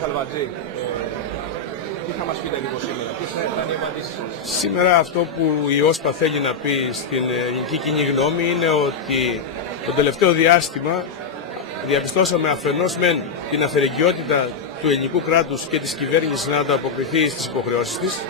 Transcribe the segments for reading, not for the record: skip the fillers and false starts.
Χαλβατζή, τι θα μας πείτε λίγο σήμερα, ποιες θα είναι οι απαντήσεις σας? Σήμερα αυτό που η ΟΣΠΑ θέλει να πει στην ελληνική κοινή γνώμη είναι ότι το τελευταίο διάστημα διαπιστώσαμε αφενός μεν την αφαιρεγγιότητα του ελληνικού κράτους και της κυβέρνησης να ανταποκριθεί στις υποχρεώσεις της,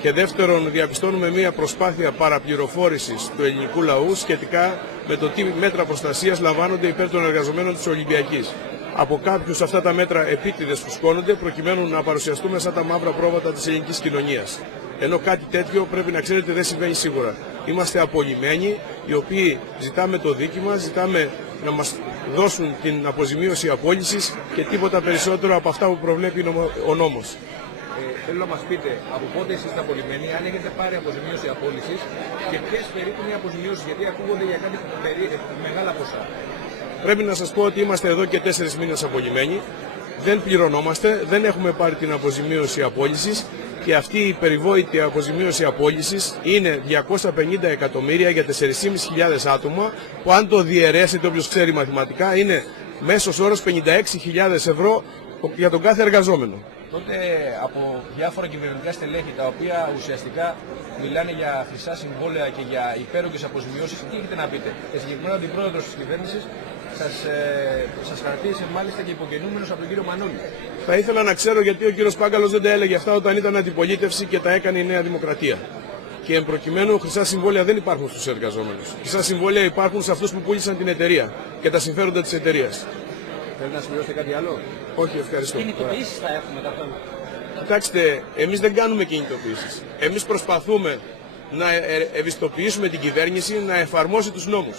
και δεύτερον διαπιστώνουμε μια προσπάθεια παραπληροφόρησης του ελληνικού λαού σχετικά με το τι μέτρα προστασίας λαμβάνονται υπέρ των εργαζομένων της Ολυμπιακής. Από κάποιους αυτά τα μέτρα επίτηδες φουσκώνονται προκειμένου να παρουσιαστούμε σαν τα μαύρα πρόβατα της ελληνικής κοινωνίας. Ενώ κάτι τέτοιο πρέπει να ξέρετε δεν συμβαίνει σίγουρα. Είμαστε απολυμμένοι, οι οποίοι ζητάμε το δίκημα, ζητάμε να μας δώσουν την αποζημίωση απόλυσης και τίποτα περισσότερο από αυτά που προβλέπει ο νόμος. Θέλω να μας πείτε από πότε εσείς είστε απολυμμένοι, αν έχετε πάρει αποζημίωση απόλυσης και ποιες περίπου είναι οι αποζημιώσεις, γιατί ακούγονται για κάτι μεγάλα ποσά. Πρέπει να σας πω ότι είμαστε εδώ και 4 μήνες απολυμμένοι, δεν πληρωνόμαστε, δεν έχουμε πάρει την αποζημίωση απόλυσης και αυτή η περιβόητη αποζημίωση απόλυσης είναι 250 εκατομμύρια για 4.500 άτομα, που αν το διαιρέσετε, όποιος ξέρει μαθηματικά, είναι μέσος όρος 56.000 ευρώ για τον κάθε εργαζόμενο. Τότε από διάφορα κυβερνητικά στελέχη, τα οποία ουσιαστικά μιλάνε για χρυσά συμβόλαια και για υπέρογγες αποζημιώσεις, τι έχετε να πείτε? Συγκεκριμένα ο αντιπρόεδρος της κυβέρνησης σας χαρακτήρισε μάλιστα και υπογενούμενος από τον κύριο Μανούλη. Θα ήθελα να ξέρω γιατί ο κύριος Πάγκαλος δεν τα έλεγε αυτά όταν ήταν αντιπολίτευση και τα έκανε η Νέα Δημοκρατία. Και εν προκειμένου χρυσά συμβόλαια δεν υπάρχουν στους εργαζόμενους. Χρυσά συμβόλαια υπάρχουν σε αυτούς που πούλησαν την εταιρεία και τα συμφέροντα της εταιρείας. Θέλετε να συμπληρώσετε κάτι άλλο? Όχι, ευχαριστώ. Κινητοποιήσεις θα έχουμε καθόλου? Κοιτάξτε, εμείς δεν κάνουμε κινητοποιήσεις. Εμείς προσπαθούμε να ευαισθητοποιήσουμε την κυβέρνηση να εφαρμόσει τους νόμους.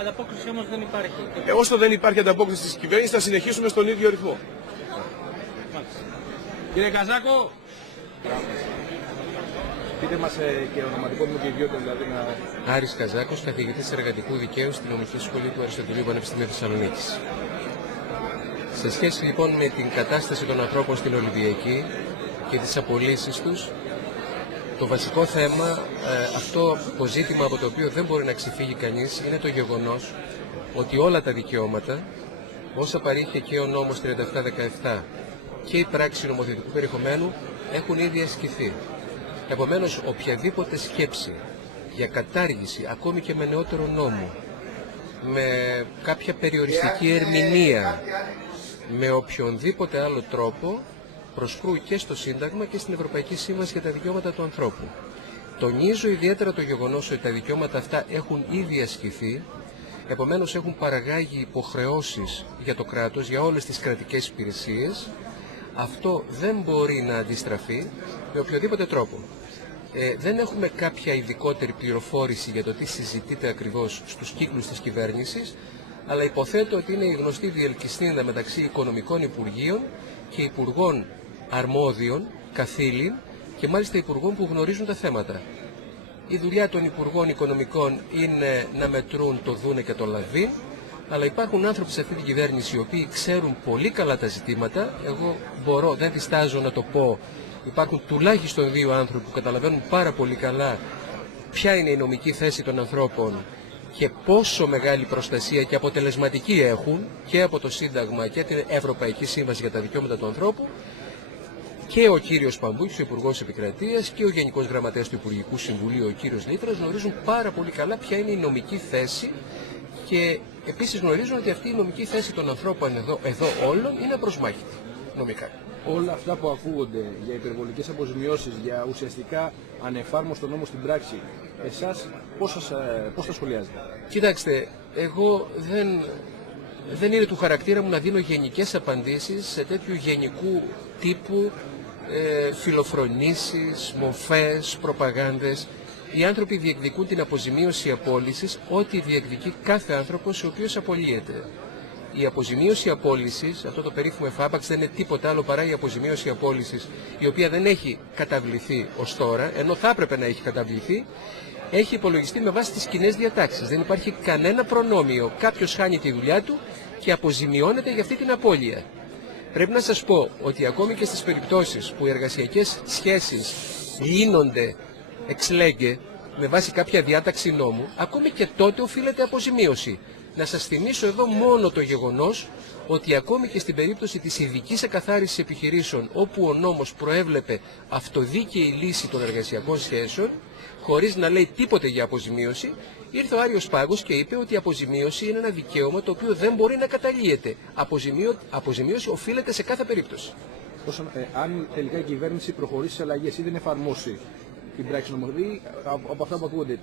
Ανταπόκριση όμως δεν υπάρχει. Όσο δεν υπάρχει ανταπόκριση της κυβέρνησης θα συνεχίσουμε στον ίδιο ρυθμό. Κύριε Καζάκο, πείτε μας και ονοματικό μου και ιδιότητα δηλαδή να... Άρης Καζάκος, καθηγητής εργατικού δικαίου στη Νομική Σχολή του Αριστοτελείου Πανεπιστημίου Θεσσαλονίκης. Σε σχέση λοιπόν με την κατάσταση των ανθρώπων στην Ολυμπιακή και τις απολύσεις τους, το βασικό θέμα, αυτό το ζήτημα από το οποίο δεν μπορεί να ξεφύγει κανείς, είναι το γεγονός ότι όλα τα δικαιώματα, όσα παρήχε και ο νόμος 3717 και η πράξη νομοθετικού περιεχομένου, έχουν ήδη ασκηθεί. Επομένως, οποιαδήποτε σκέψη για κατάργηση, ακόμη και με νεότερο νόμο, με κάποια περιοριστική ερμηνεία, με οποιονδήποτε άλλο τρόπο, προσκρούει και στο Σύνταγμα και στην Ευρωπαϊκή Σύμβαση για τα Δικαιώματα του Ανθρώπου. Τονίζω ιδιαίτερα το γεγονός ότι τα δικαιώματα αυτά έχουν ήδη ασκηθεί, επομένως έχουν παραγάγει υποχρεώσεις για το κράτος, για όλες τις κρατικές υπηρεσίες. Αυτό δεν μπορεί να αντιστραφεί με οποιοδήποτε τρόπο. Δεν έχουμε κάποια ειδικότερη πληροφόρηση για το τι συζητείται ακριβώς στους κύκλους της κυβέρνησης, αλλά υποθέτω ότι είναι η γνωστή διελκυστίνδα μεταξύ οικονομικών υπουργείων και υπουργών αρμόδιων, καθήλυν και μάλιστα υπουργών που γνωρίζουν τα θέματα. Η δουλειά των υπουργών οικονομικών είναι να μετρούν το δούνε και το λαβίν, αλλά υπάρχουν άνθρωποι σε αυτή την κυβέρνηση οι οποίοι ξέρουν πολύ καλά τα ζητήματα. Εγώ δεν διστάζω να το πω, υπάρχουν τουλάχιστον 2 άνθρωποι που καταλαβαίνουν πάρα πολύ καλά ποια είναι η νομική θέση των ανθρώπων και πόσο μεγάλη προστασία και αποτελεσματική έχουν και από το Σύνταγμα και την Ευρωπαϊκή Σύμβαση για τα Δικαιώματα του Ανθρώπου. Και ο κύριος Παμπούκης, ο Υπουργός Επικρατείας, και ο Γενικός Γραμματέας του Υπουργικού Συμβουλίου, ο κύριος Λίτρας, γνωρίζουν πάρα πολύ καλά ποια είναι η νομική θέση και επίσης γνωρίζουν ότι αυτή η νομική θέση των ανθρώπων εδώ όλων είναι απροσμάχητη νομικά. Όλα αυτά που ακούγονται για υπερβολικές αποζημιώσεις, για ουσιαστικά ανεφάρμοστο νόμο στην πράξη, εσάς πώς τα σχολιάζετε? Κοιτάξτε, εγώ δεν είναι του χαρακτήρα μου να δίνω γενικές απαντήσεις σε τέτοιου γενικού τύπου φιλοφρονήσεις, μοφές, προπαγάνδες. Οι άνθρωποι διεκδικούν την αποζημίωση απόλυσης, ό,τι διεκδικεί κάθε άνθρωπος ο οποίος απολύεται. Η αποζημίωση απόλυσης, αυτό το περίφημο εφάπαξ, δεν είναι τίποτα άλλο παρά η αποζημίωση απόλυσης, η οποία δεν έχει καταβληθεί ως τώρα, ενώ θα έπρεπε να έχει καταβληθεί, έχει υπολογιστεί με βάση τις κοινές διατάξεις. Δεν υπάρχει κανένα προνόμιο. Κάποιος χάνει τη δουλειά του και αποζημιώνεται για αυτή την απώλεια. Πρέπει να σας πω ότι ακόμη και στις περιπτώσεις που οι εργασιακές σχέσεις λύνονται εξ λέγκε με βάση κάποια διάταξη νόμου, ακόμη και τότε οφείλεται αποζημίωση. Να σας θυμίσω εδώ μόνο το γεγονός ότι ακόμη και στην περίπτωση της ειδικής εκαθάρισης επιχειρήσεων, όπου ο νόμος προέβλεπε αυτοδίκαιη λύση των εργασιακών σχέσεων, χωρίς να λέει τίποτε για αποζημίωση, ήρθε ο Άριος Πάγος και είπε ότι η αποζημίωση είναι ένα δικαίωμα το οποίο δεν μπορεί να καταλύεται. Αποζημίωση οφείλεται σε κάθε περίπτωση. Αν τελικά η κυβέρνηση προχωρήσει σε αλλαγές ή δεν εφαρμόσει την πράξη νομοθετή, από αυτά που ακούγονται,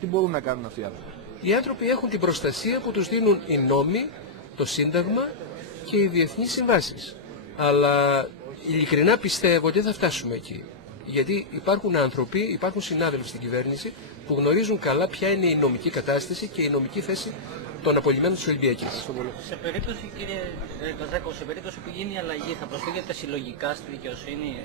τι μπορούν να κάνουν αυτοί οι άνθρωποι? Οι άνθρωποι έχουν την προστασία που τους δίνουν οι νόμοι, το Σύνταγμα και οι διεθνείς συμβάσεις. Αλλά ειλικρινά πιστεύω ότι δεν θα φτάσουμε εκεί. Γιατί υπάρχουν άνθρωποι, υπάρχουν συνάδελφοι στην κυβέρνηση που γνωρίζουν καλά ποια είναι η νομική κατάσταση και η νομική θέση των απολυμμένων της Ολυμπιακής. Σε περίπτωση, κύριε Καζάκο, σε περίπτωση που γίνει η αλλαγή, θα προσφύγετε συλλογικά στη δικαιοσύνη?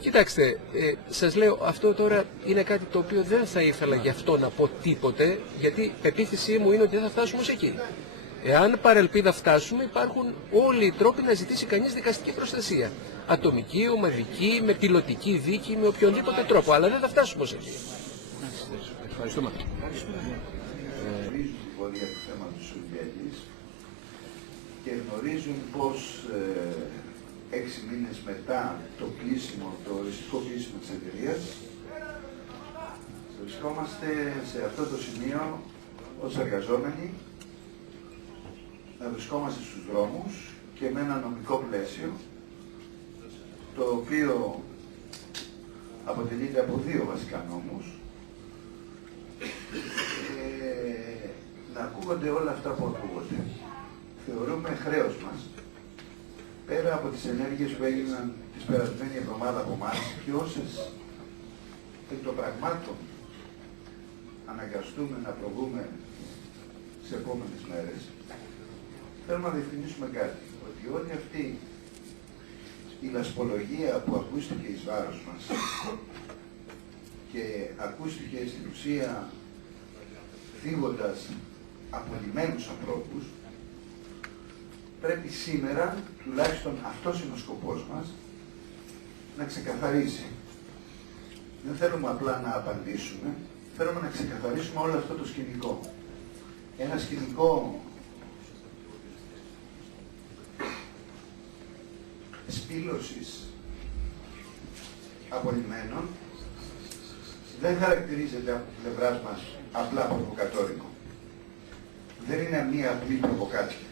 Κοιτάξτε, σας λέω, αυτό τώρα είναι κάτι το οποίο δεν θα ήθελα γι' αυτό να πω τίποτε, γιατί η πεποίθησή μου είναι ότι δεν θα φτάσουμε σε εκεί. Εάν παρελπίδα φτάσουμε, υπάρχουν όλοι οι τρόποι να ζητήσει κανείς δικαστική προστασία. Ατομική, ομαδική, με πιλωτική δίκη, με οποιονδήποτε τρόπο. Αλλά δεν θα φτάσουμε σε εκεί. Ευχαριστούμε. Γνωρίζουν την πορεία του θέματος της Ολυμπιακής και γνωρίζουν πως 6 μήνες μετά το κλείσιμο, το οριστικό κλείσιμο της εταιρείας, βρισκόμαστε σε αυτό το σημείο ως εργαζόμενοι, να βρισκόμαστε στους δρόμους και με ένα νομικό πλαίσιο, το οποίο αποτελείται από 2 βασικά νόμους, να ακούγονται όλα αυτά που ακούγονται. Θεωρούμε χρέος μας, πέρα από τις ενέργειες που έγιναν τις περασμένη εβδομάδα από εμάς και όσες εκ των πραγμάτων αναγκαστούμε να προβούμε σε επόμενες μέρες, θέλουμε να διευκρινίσουμε κάτι, ότι όλη αυτή η λασπολογία που ακούστηκε εις βάρος μας και ακούστηκε στην ουσία θίγοντας απολυμμένους ανθρώπους, πρέπει σήμερα, τουλάχιστον αυτός είναι ο σκοπός μας, να ξεκαθαρίσει. Δεν θέλουμε απλά να απαντήσουμε, θέλουμε να ξεκαθαρίσουμε όλο αυτό το σκηνικό. Ένα σκηνικό σπήλωσης απολυμμένων δεν χαρακτηρίζεται από πλευράς μας απλά προβοκατόρικο. Δεν είναι μία απλή προβοκάτσια.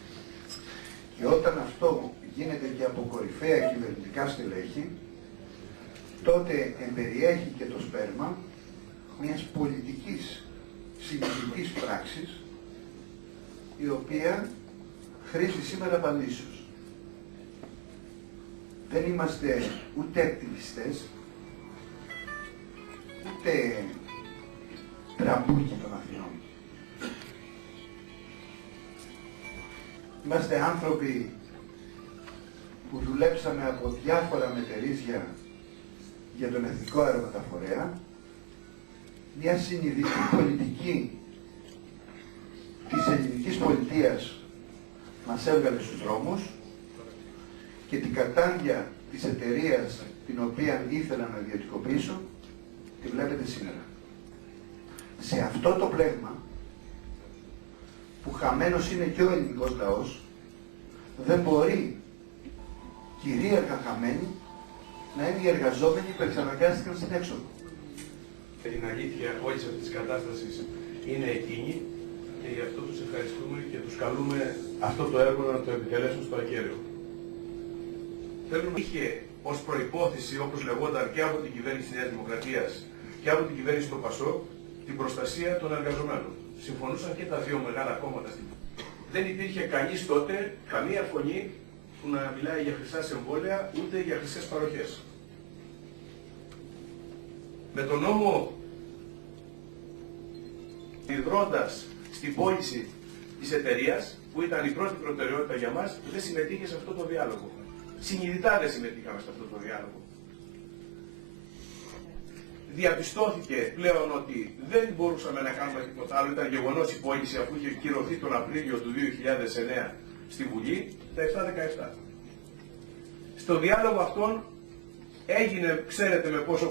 Και όταν αυτό γίνεται και από κορυφαία κυβερνητικά στελέχη, τότε εμπεριέχει και το σπέρμα μιας πολιτικής συνειδητής πράξης, η οποία χρήζει σήμερα απαντήσεως. Δεν είμαστε ούτε ακτιβιστές, ούτε τραμπούκι των Αθηνών. Είμαστε άνθρωποι που δουλέψαμε από διάφορα μετερίζια για τον Εθνικό Αερομεταφορέα, μια συνειδητή πολιτική της ελληνικής πολιτείας μας έβγαλε στους δρόμους και την κατάντια της εταιρείας την οποία ήθελα να ιδιωτικοποιήσω τη βλέπετε σήμερα. Σε αυτό το πλέγμα που χαμένος είναι και ο ελληνικός λαός, δεν μπορεί κυρίαρχα χαμένοι να είναι οι εργαζόμενοι που εξαναγκάστηκαν στην έξοδο. Την αλήθεια όλης αυτής της κατάστασης είναι εκείνη και γι' αυτό τους ευχαριστούμε και τους καλούμε αυτό το έργο να το επιτελέσουν στο ακέραιο. Θέλουμε να είχε ως προϋπόθεση, όπως λεγόταν και από την κυβέρνηση της Νέας Δημοκρατίας και από την κυβέρνηση του ΠΑΣΟΚ, την προστασία των εργαζομένων. Συμφωνούσαν και τα 2 μεγάλα κόμματα στην. Δεν υπήρχε κανείς τότε, καμία φωνή που να μιλάει για χρυσά συμβόλαια ούτε για χρυσές παροχές. Με τον νόμο ιδρώντας στην πώληση της εταιρείας, που ήταν η πρώτη προτεραιότητα για μας, δεν συμμετείχε σε αυτό το διάλογο. Συνειδητά δεν συμμετείχαμε σε αυτό το διάλογο. Διαπιστώθηκε πλέον ότι δεν μπορούσαμε να κάνουμε τίποτα άλλο. Ήταν γεγονός η πώληση, αφού είχε κυρωθεί τον Απρίλιο του 2009 στη Βουλή, τα 7-17. Στο διάλογο αυτόν έγινε, ξέρετε με πόσο